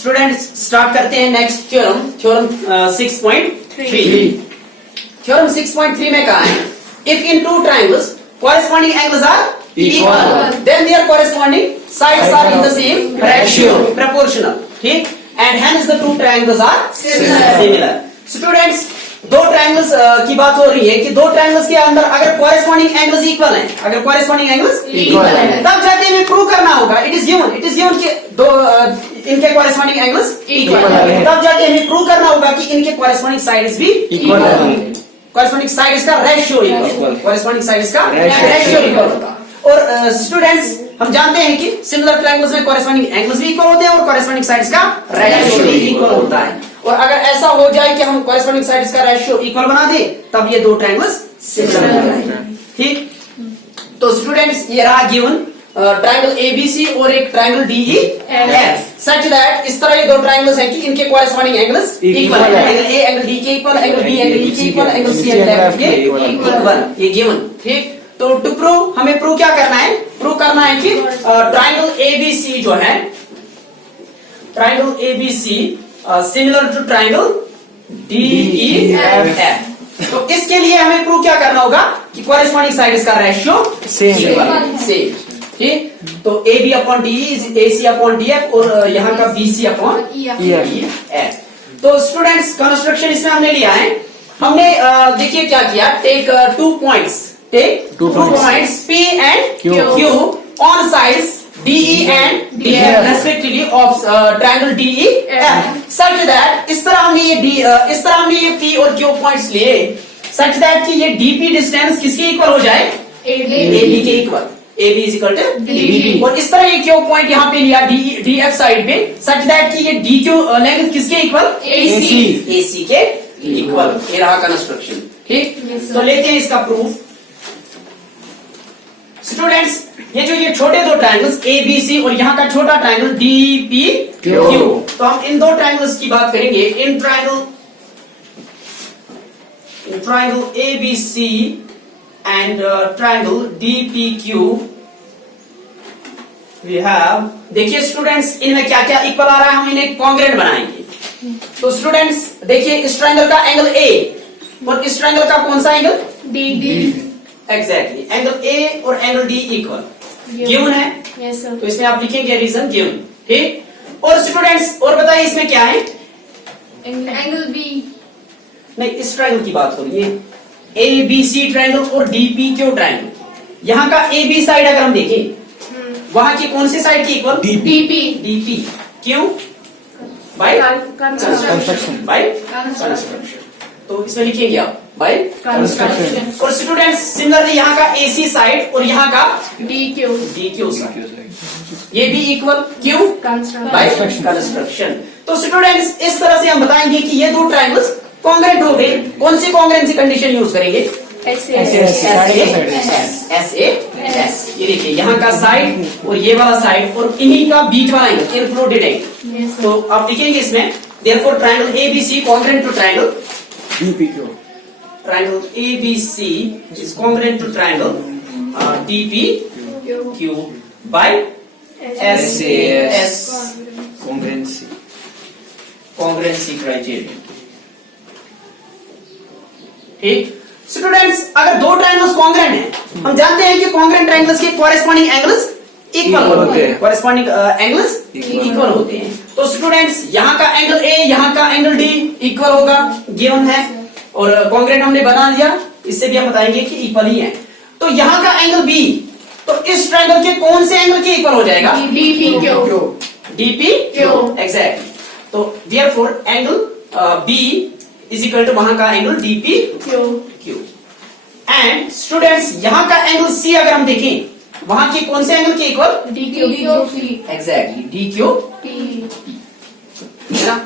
Students start करते हैं next theorem, theorem 6.3। Theorem 6.3 में कहा है if in two triangles corresponding angles are equal then their corresponding sides are in the same ratio proportional, ठीक, and hence the two triangles are similar। Students दो triangles की बात हो रही है कि दो ट्रायंगल्स के अंदर अगर कॉरेस्पॉन्डिंग एंगल्स इक्वल हैं, अगर कॉरेस्पॉन्डिंग एंगल्स इक्वल हैं तब जाके हमें प्रूव करना होगा इट इज गिवन कि दो इनके कॉरेस्पॉन्डिंग एंगल्स इक्वल हैं, तब जाके हमें प्रूव करना होगा कि इनके कॉरेस्पॉन्डिंग साइड्स भी इक्वल हैं, कॉरेस्पॉन्डिंग साइड्स का रेशियो इक्वल, कॉरेस्पॉन्डिंग साइड्स का रेशियो इक्वल होगा। और स्टूडेंट्स हम जानते हैं कि सिमिलर ट्रायंगल्स में कॉरेस्पॉन्डिंग एंगल्स भी इक्वल होते हैं और कॉरेस्पॉन्डिंग साइड्स का रेशियो भी इक्वल होता है। और अगर ऐसा हो जाए कि हम कॉरेस्पॉन्डिंग साइड्स का रेशियो इक्वल बना दें तब ये दो ट्रायंगल्स सिमिलर हो जाएंगे, ठीक। तो स्टूडेंट्स ये रहा गिवन ट्रायंगल एबीसी और एक ट्रायंगल डीईएफ सच दैट इस तरह ये दो ट्रायंगल्स हैं कि इनके कॉरेस्पॉन्डिंग एंगल्स इक्वल है, एंगल ए एंगल डी के equal, angle B angle E के equal, angle C angle F के इक्वल, ये गिवन, ठीक। तो टू प्रूव हमें प्रूव क्या करना है, प्रूव करना है कि ट्रायंगल एबीसी जो है, triangle ABC similar to triangle DEF. तो इसके लिए हमें प्रूव क्या करना होगा कि कॉरेस्पॉन्डिंग साइड्स का रेशियो सेम, ठीक। तो A B upon D is A C upon D F और यहाँ का B C upon E F. तो स्टूडेंट्स कंस्ट्रक्शन इसमें हमने लिया है, हमने देखिए क्या किया, take 2 points, take 2 points P and Q on sides DE and DF respectively of triangle DEF such that इस तरह हमने ये P और Q पॉइंट्स लिए such that कि ये DP डिस्टेंस किसके इक्वल हो जाए, AB के equal, AB is equal to DP। और इस तरह ये Q पॉइंट यहाँ पे लिया DF साइड पे such that कि ये DQ लेंथ किसके इक्वल, AC के इक्वल। ये रहा कंस्ट्रक्शन, ठीक। तो लेते हैं इसका प्रूफ। स्टूडेंट्स ये छोटे दो ट्रायंगल्स ए बी सी और यहाँ का छोटा ट्रायंगल डी पी क्यू, तो हम इन दो ट्रायंगल्स की बात करेंगे। In triangle A B C and triangle D P Q we have, देखिए स्टूडेंट्स इनमें क्या क्या इक्वल आ रहा है, हम इन्हें कॉन्ग्रेंट बनाएंगे। तो स्टूडेंट्स देखिए इस ट्रायंगल का एंगल ए और इस ट्रायंगल का कौन सा angle, D. Exactly angle A और एंगल डी इक्वल गिवन है, तो इसमें आप लिखेंगे रीजन गिवन, ठीक। और स्टूडेंट्स और बताइए इसमें क्या है, एंगल बी, नहीं इस ट्रायंगल की बात हो रही है, ए बी सी ट्रायंगल और डी पी क्यू ट्रायंगल। यहाँ का ए बी साइड अगर हम देखें वहां की कौन सी साइड की इक्वल, डीपी, क्यों, बाय कंस्ट्रक्शन, बाय कंस्ट्रक्शन, तो इसमें लिखेंगे आप बाय कंस्ट्रक्शन। और स्टूडेंट्स सिमिलरली यहाँ का एसी साइड और यहाँ का डीक्यू साइड ये भी इक्वल, क्यों, बाय कंस्ट्रक्शन। तो स्टूडेंट्स इस तरह से हम बताएंगे कि ये दो ट्रायंगल्स कॉन्ग्रेंट हो गए। कौन सी कॉन्ग्रेंसी कंडीशन यूज करेंगे, SAS। ये देखिए यहाँ का साइड और ये वाला साइड और इन्हीं का बीच वाला एंगल इंक्लूडेड एंगल, तो आप लिखेंगे इसमें therefore triangle ABC congruent to triangle DPQ, triangle ABC is congruent to triangle DPQ by SAS congruency criteria, ठीक। स्टूडेंट्स अगर दो ट्रायंगल्स कॉन्ग्रेंट हैं, हम जानते हैं कि कॉन्ग्रेंट ट्रायंगल्स के कॉरेस्पॉन्डिंग एंगल्स इक्वल होते हैं, कॉरेस्पॉन्डिंग एंगल्स इक्वल होते हैं। तो स्टूडेंट्स यहाँ का एंगल ए यहाँ का एंगल डी इक्वल होगा, गिवन है, और कॉन्ग्रेंट हमने बना दिया, इससे भी हम बताएंगे कि इक्वल ही है। तो यहाँ का एंगल बी, तो इस ट्रायंगल के कौन से एंगल के इक्वल हो जाएगा, DPQ, एग्जैक्टली। तो therefore angle B is equal to वहां का एंगल DPQ। एंड स्टूडेंट्स यहाँ का एंगल सी अगर हम देखें वहां के कौन से एंगल के इक्वल, एग्जैक्टली DQP, है ना।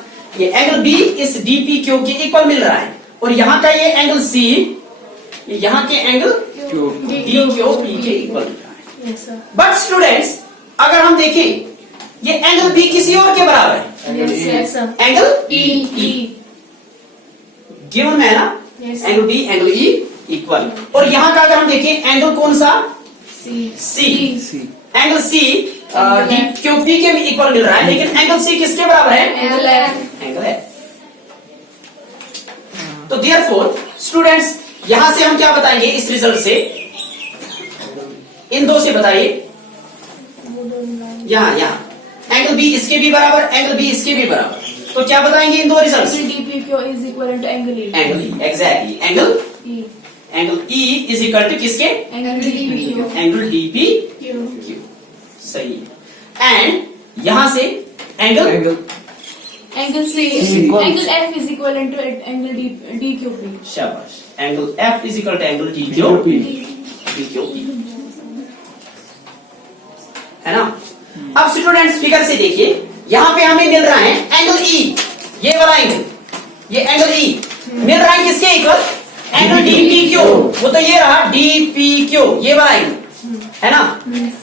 ये एंगल बी इस DPQ के इक्वल मिल रहा है और यहाँ का ये एंगल सी यहाँ के एंगल DQP के इक्वल मिल रहा है। बट स्टूडेंट्स अगर हम देखें ये एंगल बी किसी और के बराबर है, एंगल E गिवन है ना, angle B angle E equal. और यहाँ का अगर हम देखें एंगल कौन सा, C, angle C D Q P के इक्वल मिल रहा है, लेकिन एंगल सी किसके बराबर है? Angle F. एंगल है। तो देयरफॉर स्टूडेंट्स यहां से हम क्या बताएंगे इस रिजल्ट से, इन दो से बताइए, यहाँ एंगल बी इसके भी बराबर, एंगल बी इसके भी बराबर, तो क्या बताएंगे इन दो result? Angle DPQ is equal to angle E. Angle E, exactly angle E. Angle E is equal to किसके? Angle DPQ. Angle DP Q. Q, सही है। एंड यहां से angle Angle C. equal- Angle F is equal to angle DQP. शाबाश, angle F is equal to angle D Q P, है ना। अब students figure से देखिए, यहाँ पे हमें मिल रहा है एंगल ई, ये वाला एंगल, ये एंगल ई मिल रहा है किसके इक्वल? एंगल डीपीक्यू, वो तो ये रहा डीपीक्यू, ये वाला एंगल, है ना।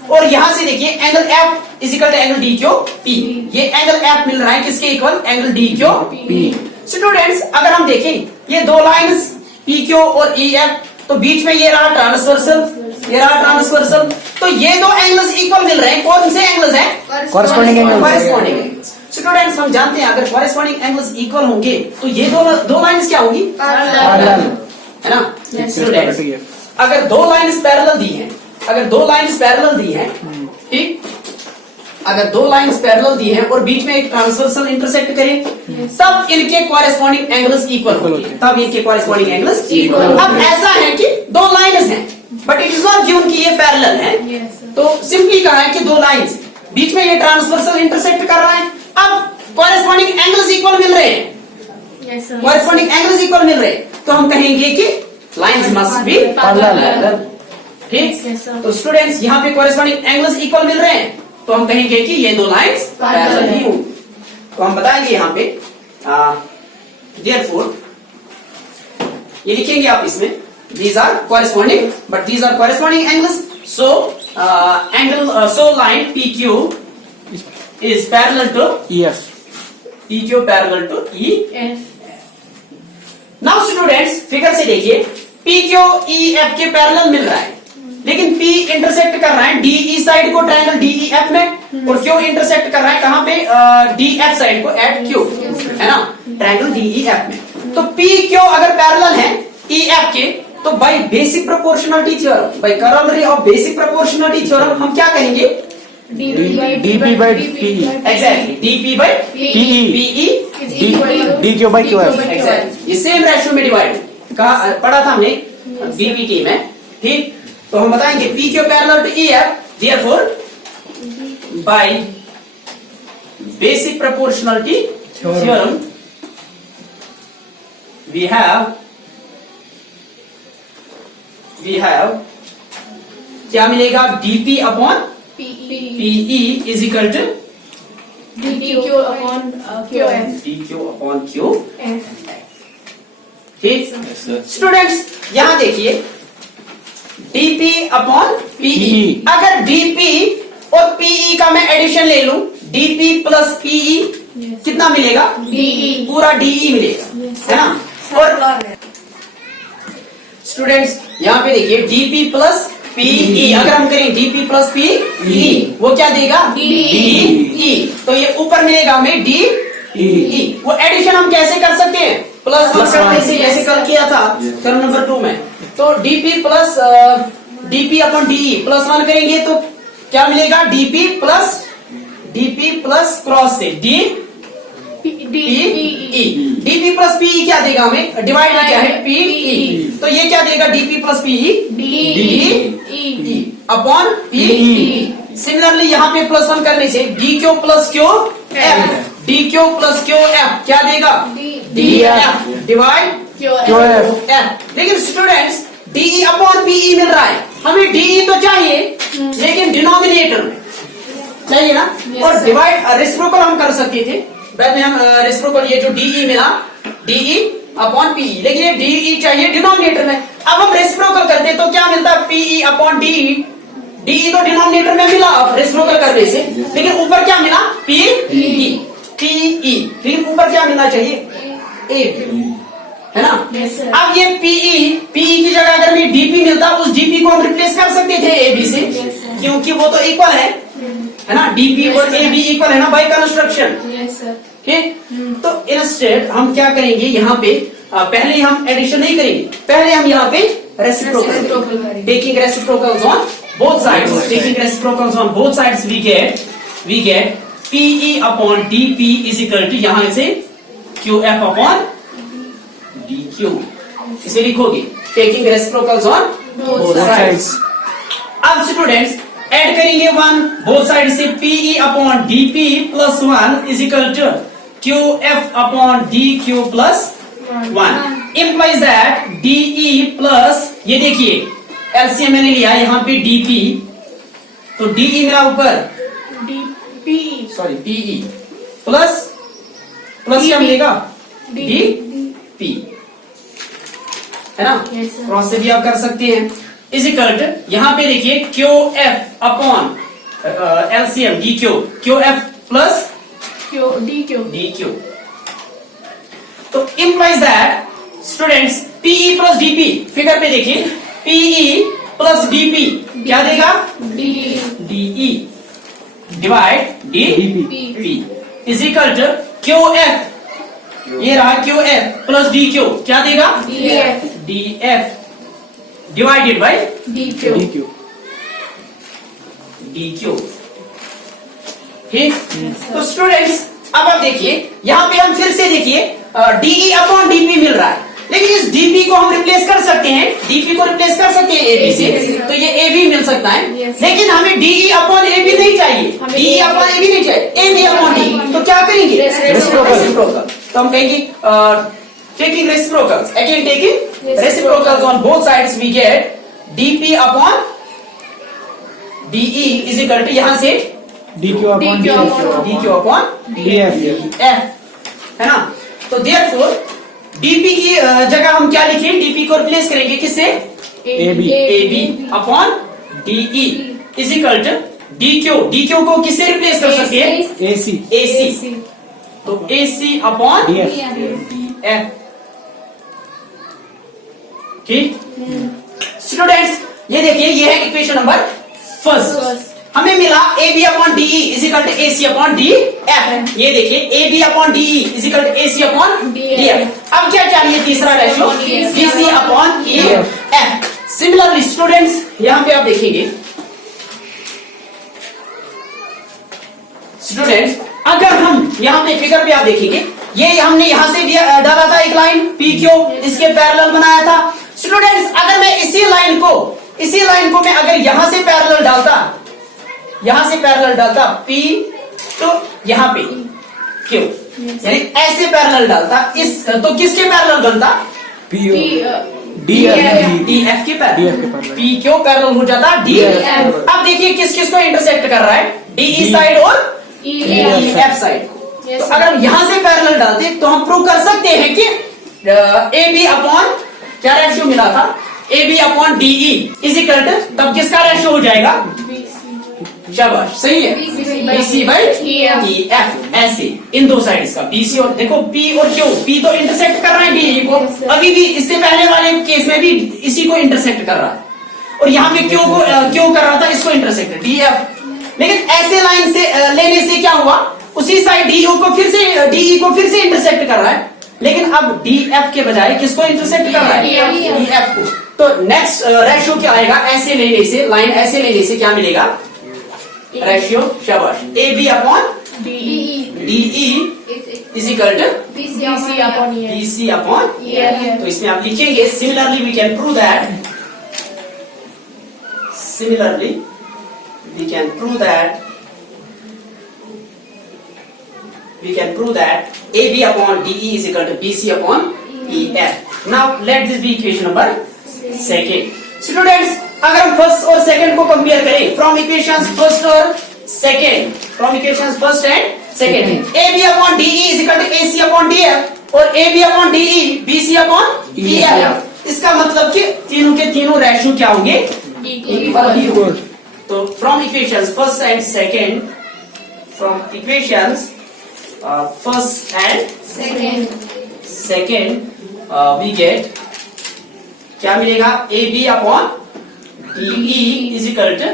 और यहां से देखिए angle F is equal to angle D Q P, ये एंगल एफ मिल रहा है किसके equal? Angle D Q P. Students अगर हम देखें ये दो लाइंस पी क्यू और ई एफ, तो बीच में ये रहा ट्रांसवर्सल, ये रहा ट्रांसवर्सल, तो ये दो एंगल्स इक्वल मिल रहे हैं। कौन से एंगल्स हैं? Corresponding angles. Corresponding angles. Students हम जानते हैं अगर कॉरेस्पॉन्डिंग एंगल्स इक्वल होंगे तो ये दो लाइंस क्या होंगी? पैरेलल। है ना। Yes. स्टूडेंट्स अगर दो लाइंस पैरेलल दी हैं, अगर दो लाइंस पैरेलल दी हैं, ठीक, अगर दो लाइंस पैरेलल दी हैं और बीच में एक ट्रांसवर्सल इंटरसेक्ट करें, तब इनके कॉरेस्पॉन्डिंग एंगल्स इक्वल होंगे, तब इनके कॉरेस्पॉन्डिंग एंगल्स इक्वल। अब ऐसा है कि दो लाइंस हैं but it is not given कि ये पैरेलल है, Yes, sir. तो सिंपली कहा है कि दो लाइंस, बीच में ये ट्रांसवर्सल इंटरसेक्ट कर रहा है, अब कॉरेस्पॉन्डिंग एंगल्स इक्वल मिल रहे हैं, Yes, sir. Corresponding angles equal मिल रहे हैं, तो हम कहेंगे कि लाइंस मस्ट बी पैरेलल, ठीक। Yes, sir. तो स्टूडेंट्स यहाँ पे कॉरेस्पॉन्डिंग एंगल्स इक्वल मिल रहे हैं, तो हम कहेंगे कि ये दो लाइंस पैरेलल ही होंगी। तो हम बताएंगे यहाँ पे देयरफॉर, ये लिखेंगे आप इसमें, these are corresponding but these are corresponding angles, so so line PQ is parallel to EF. PQ parallel to Yes. Now students figure से देखिए PQ EF के पैरेलल मिल रहा है, लेकिन P इंटरसेक्ट कर रहा है DE साइड को ट्रायंगल DEF में, और Q इंटरसेक्ट कर रहा है कहां पे? DF साइड को एट Q, है ना, ट्रायंगल DEF में। तो PQ अगर पैरेलल है EF के, तो by basic proportionality theorem, by corollary of basic proportionality theorem हम क्या कहेंगे? DP by PE. Exactly DP by PE is equal to DQ by QF. Exactly, ये सेम रेशियो में डिवाइड कहा पढ़ा था हमने बीपीटी में, ठीक। तो हम बताएंगे PQ parallel to EF, therefore by basic proportionality theorem we have क्या मिलेगा? DP upon PE is equal to DQ upon QF. DQ upon Q, Yes. ठीक। स्टूडेंट्स यहां देखिए DP अपॉन PE, अगर DP और PE का मैं एडिशन ले लूं, DP प्लस PE Yes. कितना मिलेगा? DE. पूरा DE मिलेगा, Yes. है ना। और स्टूडेंट्स यहाँ पे देखिए DP प्लस PE, अगर हम करें DP प्लस PE, वो क्या देगा? DE, तो ये ऊपर मिलेगा हमें DE। वो एडिशन हम कैसे कर सकते हैं? प्लस वन करने से, जैसे कल किया था टर्म नंबर 2 में। तो DP plus DP upon DE plus 1 करेंगे तो क्या मिलेगा? DP प्लस क्रॉस से DE, DP प्लस PE क्या देगा हमें? डिवाइड क्या है? PE, तो ये क्या देगा? DP plus PE DE upon PE। Similarly यहाँ पे प्लस 1 करने से DQ plus QF, DQ plus QF क्या देगा? DF divide QF। लेकिन स्टूडेंट्स DE अपॉन PE मिल रहा है, हमें DE तो चाहिए लेकिन डिनोमिनेटर में चाहिए ना, और डिवाइड रेसिप्रोकल हम कर सकते थे, बाद में हम रेसिप्रोकल ये जो DE मिला DE अपॉन PE, लेकिन ये DE चाहिए डिनोमिनेटर में। अब हम रेसिप्रोकल करते तो क्या मिलता? PE अपॉन DE, DE तो डिनोमिनेटर में मिला अब रेसिप्रोकल करने से, लेकिन ऊपर क्या मिला? PE, लेकिन ऊपर क्या मिलना चाहिए? A, है ना। Yes, sir. अब ये PE की जगह अगर में DP मिलता, उस DP को हम रिप्लेस कर सकते थे AB से, क्योंकि वो तो इक्वल है ना, डीपी Yes, और sir. एबी इक्वल है ना बाय कंस्ट्रक्शन। Yes, sir. ठीक, तो इंस्टेड हम क्या करेंगे यहाँ पे, पहले हम एडिशन नहीं करेंगे, पहले हम यहाँ पे रेसिप्रोकल Reciprocal करेंगे। Taking reciprocals on both sides, taking reciprocals on both sides we get PE upon DP is equal to यहाँ से QF अपॉन DQ, इसे लिखोगे taking reciprocals on Both both sides. अब स्टूडेंट्स ऐड करेंगे 1 बोथ साइड से, PE upon DP plus 1 is equal to QF upon DQ plus 1 implies that DE plus, ये देखिए LCM मैंने लिया यहाँ पे DP, तो DE मेरा ऊपर, DP. सॉरी PE प्लस क्या मिलेगा, DP है ना, Yes, sir. क्रॉस से भी आप कर सकते हैं, इज इक्वल टू यहाँ पे देखिए QF upon LCM DQ, QF plus DQ, तो implies that students PE plus DP, figure पे देखिए PE प्लस DP क्या देगा, DE divide DP is equal to QF, ये रहा QF प्लस DQ क्या देगा, DF divided by DQ. DQ। ठीक, तो स्टूडेंट्स अब आप देखिए यहाँ पे हम फिर से देखिए DE अपॉन DP मिल रहा है, लेकिन इस DP को हम रिप्लेस कर सकते हैं, DP को रिप्लेस कर सकते हैं AB से, Yes, तो ये AB मिल सकता है, Yes. लेकिन हमें DE अपॉन AB नहीं चाहिए, हमें DE अपॉन AB नहीं चाहिए, AB अपॉन D, तो क्या करेंगे, Reciprocal. रेसिप्रोकल, तो हम कहेंगे taking reciprocals, again taking Reciprocals. Reciprocals on both sides we get DP upon DE is equal to यहाँ से DQ upon DQ DF. upon DQ upon DF. F है ना, तो देयरफॉर DP की जगह हम क्या लिखें, DP को रिप्लेस करेंगे किससे, AB upon DE is equal to DQ को किससे रिप्लेस कर सकते हैं, AC. AC, तो AC अपॉन DF. F। ठीक स्टूडेंट्स, ये देखिए ये है इक्वेशन नंबर फर्स्ट, हमें मिला AB upon DE is equal to AC upon DF, ये देखिए AB upon DE is equal to AC upon DF। अब क्या चाहिए तीसरा ratio, BC upon EF। Similarly students यहाँ पे आप देखेंगे, स्टूडेंट्स अगर हम यहाँ पे फिगर पे आप देखेंगे, ये हमने यहाँ से डाला था एक लाइन PQ, इसके पैरेलल बनाया था। स्टूडेंट्स अगर मैं इसी लाइन को मैं अगर यहाँ से पैरेलल डालता P, तो यहाँ पे Q, यानी ऐसे पैरेलल डालता इस, तो किसके पैरेलल बनता, DF के पैरेलल, P क्यों पैरेलल हो जाता DF। अब देखिए किस किस को इंटरसेक्ट कर रहा है, DE साइड और EF साइड। तो अगर हम यहाँ से पैरेलल डालते तो हम प्रूव कर सकते हैं कि AB अपॉन क्या रेशियो मिला था, AB upon DE is equal to, तब किसका रेशियो हो जाएगा, शाबाश सही है, BC बाई EF, ऐसे इन दो साइड्स का BC, और देखो P और Q, P तो इंटरसेक्ट कर रहा है DE को, अभी भी इससे पहले वाले केस में भी इसी को इंटरसेक्ट कर रहा है, और यहाँ पे Q कर रहा था इसको इंटरसेक्ट DF। लेकिन ऐसे लाइन से लेने से क्या हुआ, उसी साइड DE को फिर से इंटरसेक्ट कर रहा है, लेकिन अब DF के बजाय किसको इंटरसेक्ट कर रहा है, DF को। तो नेक्स्ट रेशियो क्या आएगा, ऐसे लेने से, लाइन ऐसे लेने से क्या मिलेगा, रेशियो शाबाश AB upon DE is equal to BC upon, तो इसमें आप लिखेंगे similarly we can prove that AB upon DE is equal to BC upon EF। Now let this be equation number second। Students अगर हम first और second को compare करें from equations first और second, AB upon DE is equal to AC upon DF और AB upon DE BC upon EF, इसका मतलब कि तीनों के तीनों रेशियो क्या होंगे, इक्वल ही होंगे। तो from equations first and second, first and second we get क्या मिलेगा, AB upon DE is equal to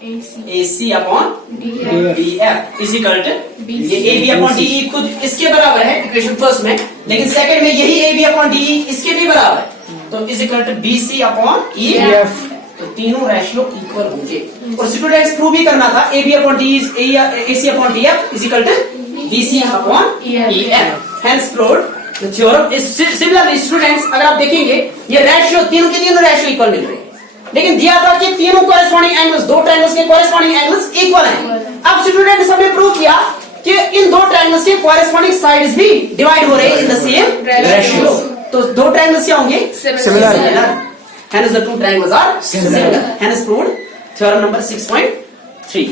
AC upon DF. BF is equal to BC. ये AB upon DE खुद इसके बराबर है इक्वेशन फर्स्ट में, लेकिन सेकंड में यही AB upon DE इसके भी बराबर है, तो is equal to BC upon EF। तो तीनों रेशियो इक्वल होंगे। और स्टूडेंट्स प्रूव भी करना था AB upon DE is AC upon DF is equal to BC upon EF। Hence proved the theorem is similarly students अगर आप देखेंगे ये रेशियो तीनों के तीनों रेशियो इक्वल मिल रहे हैं, लेकिन दिया था कि तीनों कॉरेस्पॉन्डिंग एंगल्स, दो ट्रायंगल्स के कॉरेस्पॉन्डिंग एंगल्स इक्वल हैं। अब स्टूडेंट्स हमने प्रूव किया कि इन दो ट्रायंगल्स के कॉरेस्पॉन्डिंग साइड्स भी डिवाइड हो रहे हैं इन द सेम रेशियो। तो दो ट्रायंगल्स क्या होंगे? Similar. Hence the two triangles are similar. Hence proved theorem number 6.3.